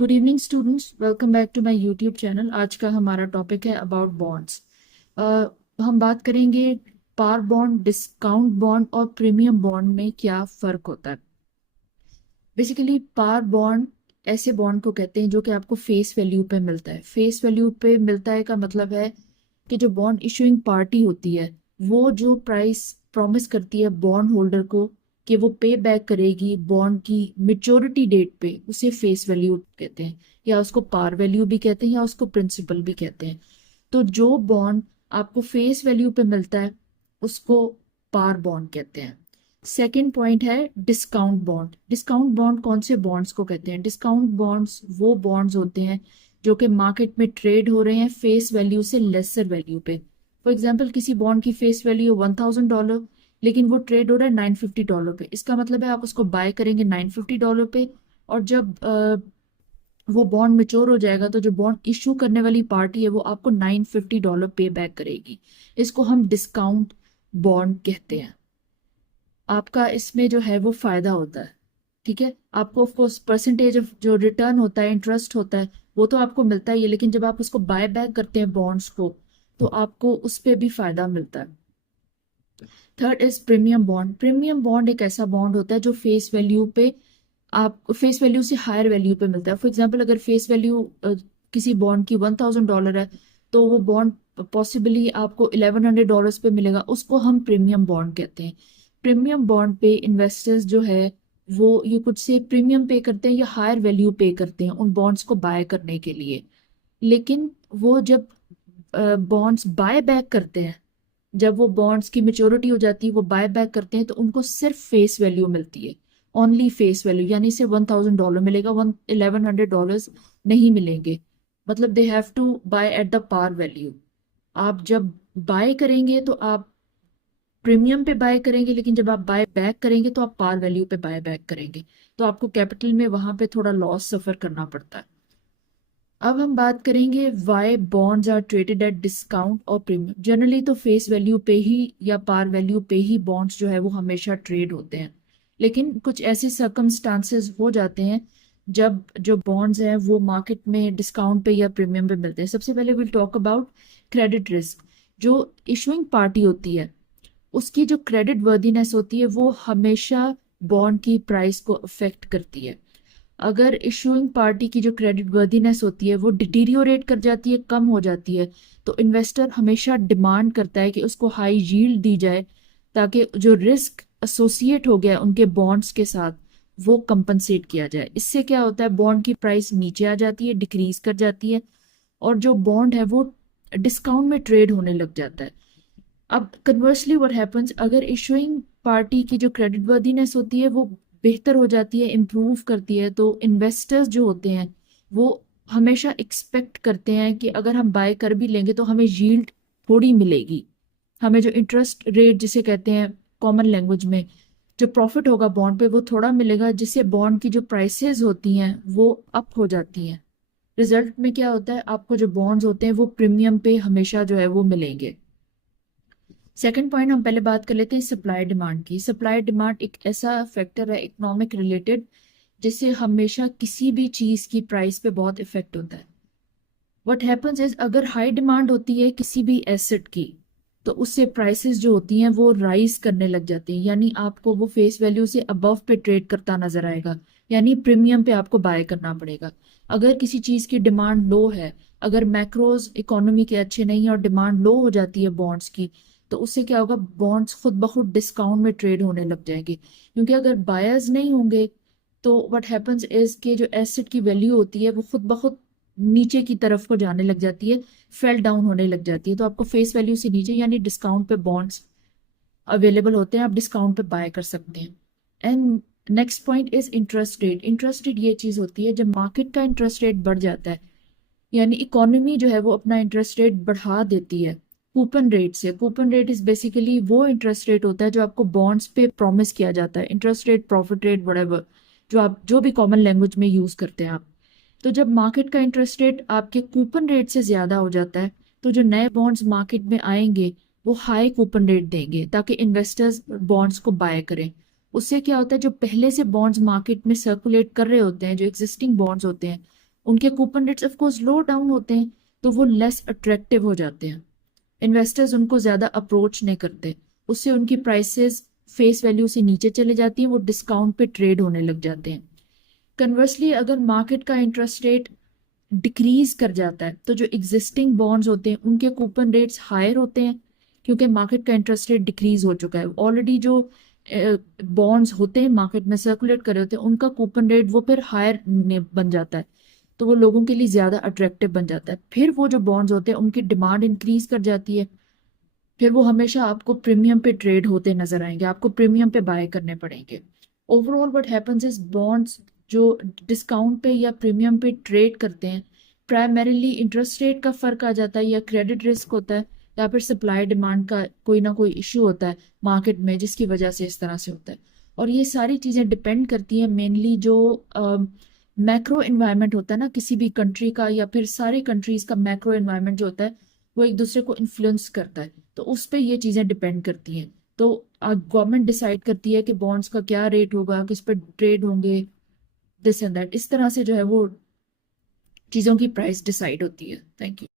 Good evening students, welcome back to my YouTube channel. आज का हमारा टॉपिक है अबाउट बॉन्ड्स। हम बात करेंगे पार बॉन्ड, डिस्काउंट बॉन्ड और प्रीमियम बॉन्ड में क्या फ़र्क होता है। बेसिकली पार बॉन्ड ऐसे बॉन्ड को कहते हैं जो कि आपको फेस वैल्यू पे मिलता है। फेस वैल्यू पे मिलता है का मतलब है कि जो बॉन्ड इशूइंग पार्टी होती है वो जो प्राइस प्रॉमिस करती है बॉन्ड होल्डर को कि वो पे बैक करेगी बॉन्ड की मेच्योरिटी डेट पे, उसे फेस वैल्यू कहते हैं, या उसको पार वैल्यू भी कहते हैं, या उसको प्रिंसिपल भी कहते हैं। तो जो बॉन्ड आपको फेस वैल्यू पे मिलता है उसको पार बॉन्ड कहते हैं। सेकंड पॉइंट है डिस्काउंट बॉन्ड। डिस्काउंट बॉन्ड कौन से बॉन्ड्स को कहते हैं? डिस्काउंट बॉन्ड्स वो बॉन्ड्स होते हैं जो कि मार्केट में ट्रेड हो रहे हैं फेस वैल्यू से लेसर वैल्यू पे। फॉर एग्जांपल किसी बॉन्ड की फेस वैल्यू $1000, लेकिन वो ट्रेड हो रहा है $950 पे। इसका मतलब है आप उसको बाय करेंगे $950 पे, और जब वो बॉन्ड मेच्योर हो जाएगा तो जो बॉन्ड इशू करने वाली पार्टी है वो आपको $950 पे बैक करेगी। इसको हम डिस्काउंट बॉन्ड कहते हैं। आपका इसमें जो है वो फायदा होता है, ठीक है। आपको ऑफ कोर्स परसेंटेज ऑफ जो रिटर्न होता है, इंटरेस्ट होता है, वो तो आपको मिलता ही है, लेकिन जब आप उसको बाय बैक करते हैं बॉन्ड्स को तो आपको उस पर भी फायदा मिलता है। Third is premium bond. Premium bond एक ऐसा बॉन्ड होता है जो फेस वैल्यू पे, आप फेस वैल्यू से हायर वैल्यू पे मिलता है। फॉर एग्जांपल अगर फेस वैल्यू किसी बॉन्ड की $1000 है तो वो बॉन्ड पॉसिबली आपको $1100 पे मिलेगा, उसको हम प्रीमियम बॉन्ड कहते हैं। प्रीमियम बॉन्ड पे इन्वेस्टर्स जो है वो यू कुड से प्रीमियम पे करते हैं या हायर वैल्यू पे करते हैं उन बॉन्ड्स को बाय करने के लिए। लेकिन वो जब बॉन्ड्स बाय बैक करते हैं, जब वो बॉन्ड्स की मेच्योरिटी हो जाती है, वो बाय बैक करते हैं, तो उनको सिर्फ फेस वैल्यू मिलती है, ओनली फेस वैल्यू, यानी सिर्फ $1000 मिलेगा, 1100 नहीं मिलेंगे। मतलब they have to buy at the par value. आप जब बाय करेंगे तो आप प्रीमियम पे बाय करेंगे, लेकिन जब आप बाय बैक करेंगे तो आप पार वैल्यू पे बाय बैक करेंगे, तो आपको कैपिटल में वहां पे थोड़ा लॉस सफर करना पड़ता है। अब हम बात करेंगे why bonds are traded at discount और प्रीमियम। जनरली तो फेस वैल्यू पे ही या पार वैल्यू पे ही बॉन्ड्स जो है वो हमेशा ट्रेड होते हैं, लेकिन कुछ ऐसे सर्कमस्टांसेस हो जाते हैं जब जो बॉन्ड्स हैं वो मार्केट में डिस्काउंट पे या प्रीमियम पे मिलते हैं। सबसे पहले will talk about credit risk. जो इशुइंग पार्टी होती है उसकी जो क्रेडिट वर्दीनेस होती है वो हमेशा बॉन्ड की प्राइस को अफेक्ट करती है। अगर इशूइंग पार्टी की जो क्रेडिट वर्दीनेस होती है वो डिटीरियोरेट कर जाती है, कम हो जाती है, तो इन्वेस्टर हमेशा डिमांड करता है कि उसको हाई यील्ड दी जाए ताकि जो रिस्क एसोसिएट हो गया उनके बॉन्ड्स के साथ वो कंपनसेट किया जाए। इससे क्या होता है, बॉन्ड की प्राइस नीचे आ जाती है, डिक्रीज कर जाती है, और जो बॉन्ड है वो डिस्काउंट में ट्रेड होने लग जाता है। अब कन्वर्सली व्हाट हैपेंस, अगर इशूइंग पार्टी की जो क्रेडिट वर्दीनेस होती है वो बेहतर हो जाती है, इम्प्रूव करती है, तो इन्वेस्टर्स जो होते हैं वो हमेशा एक्सपेक्ट करते हैं कि अगर हम बाय कर भी लेंगे तो हमें यील्ड थोड़ी मिलेगी, हमें जो इंटरेस्ट रेट जिसे कहते हैं कॉमन लैंग्वेज में, जो प्रॉफिट होगा बॉन्ड पे वो थोड़ा मिलेगा, जिससे बॉन्ड की जो प्राइसेस होती हैं वो अप हो जाती हैं। रिजल्ट में क्या होता है, आपको जो बॉन्ड्स होते हैं वो प्रीमियम पे हमेशा जो है वो मिलेंगे। सेकंड पॉइंट हम पहले बात कर लेते हैं सप्लाई डिमांड की। सप्लाई डिमांड एक ऐसा फैक्टर है इकोनॉमिक रिलेटेड जिससे हमेशा किसी भी चीज की प्राइस पे बहुत इफेक्ट होता है। व्हाट हैपेंस इज, अगर हाई डिमांड होती है किसी भी एसेट की तो उससे प्राइसेस जो होती हैं वो राइज करने लग जाती हैं, यानी आपको वो फेस वैल्यू से अबव पे ट्रेड करता नजर आएगा, यानी प्रीमियम पे आपको बाय करना पड़ेगा। अगर किसी चीज की डिमांड लो है, अगर मैक्रोज इकोनॉमी के अच्छे नहीं है और डिमांड लो हो जाती है बॉन्ड्स की, तो उससे क्या होगा, बॉन्ड्स खुद ब खुद डिस्काउंट में ट्रेड होने लग जाएंगे, क्योंकि अगर बायर्स नहीं होंगे तो व्हाट हैपेंस इज कि जो एसेट की वैल्यू होती है वो खुद ब खुद नीचे की तरफ को जाने लग जाती है, फेल डाउन होने लग जाती है, तो आपको फेस वैल्यू से नीचे यानी डिस्काउंट पे बॉन्ड्स अवेलेबल होते हैं, आप डिस्काउंट पे बाय कर सकते हैं। And next point is interest rate. Interest rate ये चीज होती है जब मार्केट का इंटरेस्ट रेट बढ़ जाता है, यानी इकोनॉमी जो है वो अपना इंटरेस्ट रेट बढ़ा देती है कूपन रेट से। कूपन रेट इज बेसिकली वो इंटरेस्ट रेट होता है जो आपको बॉन्ड्स पे प्रॉमिस किया जाता है, interest rate, profit rate, whatever, जो आप जो भी कॉमन लैंग्वेज में यूज करते हैं आप। तो जब मार्केट का इंटरेस्ट रेट आपके कूपन रेट से ज्यादा हो जाता है तो जो नए बॉन्ड्स मार्केट में आएंगे वो हाई कूपन रेट देंगे ताकि इन्वेस्टर्स बॉन्ड्स को बाय करें। उससे क्या होता है, जो पहले से बॉन्ड्स मार्केट में सर्कुलेट कर रहे होते हैं, जो एग्जिस्टिंग बॉन्ड्स होते हैं, उनके coupon rates of course low down होते हैं, तो वो लेस अट्रैक्टिव हो जाते हैं। इन्वेस्टर्स उनको ज़्यादा अप्रोच नहीं करते, उससे उनकी प्राइसेस फेस वैल्यू से नीचे चले जाती हैं, वो डिस्काउंट पे ट्रेड होने लग जाते हैं। कन्वर्सली अगर मार्केट का इंटरेस्ट रेट डिक्रीज कर जाता है तो जो एग्जिस्टिंग बॉन्ड्स होते हैं उनके कूपन रेट्स हायर होते हैं, क्योंकि मार्केट का इंटरेस्ट रेट डिक्रीज हो चुका है ऑलरेडी। जो बॉन्ड्स होते हैं मार्केट में सर्कुलेट कर रहे होते हैं उनका कूपन रेट वो फिर हायर बन जाता है, तो वो लोगों के लिए ज़्यादा अट्रैक्टिव बन जाता है। फिर वो जो बॉन्ड्स होते हैं उनकी डिमांड इंक्रीज कर जाती है, फिर वो हमेशा आपको प्रीमियम पे ट्रेड होते नजर आएंगे, आपको प्रीमियम पे बाय करने पड़ेंगे। Overall what happens is bonds जो डिस्काउंट पे या प्रीमियम पे ट्रेड करते हैं, प्राइमरीली इंटरेस्ट रेट का फर्क आ जाता है, या क्रेडिट रिस्क होता है, या फिर सप्लाई डिमांड का कोई ना कोई इश्यू होता है मार्केट में जिसकी वजह से इस तरह से होता है। और ये सारी चीज़ें डिपेंड करती हैं मेनली जो मैक्रो इन्वायरमेंट होता है ना किसी भी कंट्री का, या फिर सारे कंट्रीज का मैक्रो इन्वायरमेंट जो होता है वो एक दूसरे को इन्फ्लुएंस करता है, तो उस पर ये चीज़ें डिपेंड करती हैं। तो गवर्नमेंट डिसाइड करती है कि बॉन्ड्स का क्या रेट होगा, किस पर ट्रेड होंगे, दिस एंड दैट, इस तरह से जो है वो चीज़ों की प्राइस डिसाइड होती है। Thank you.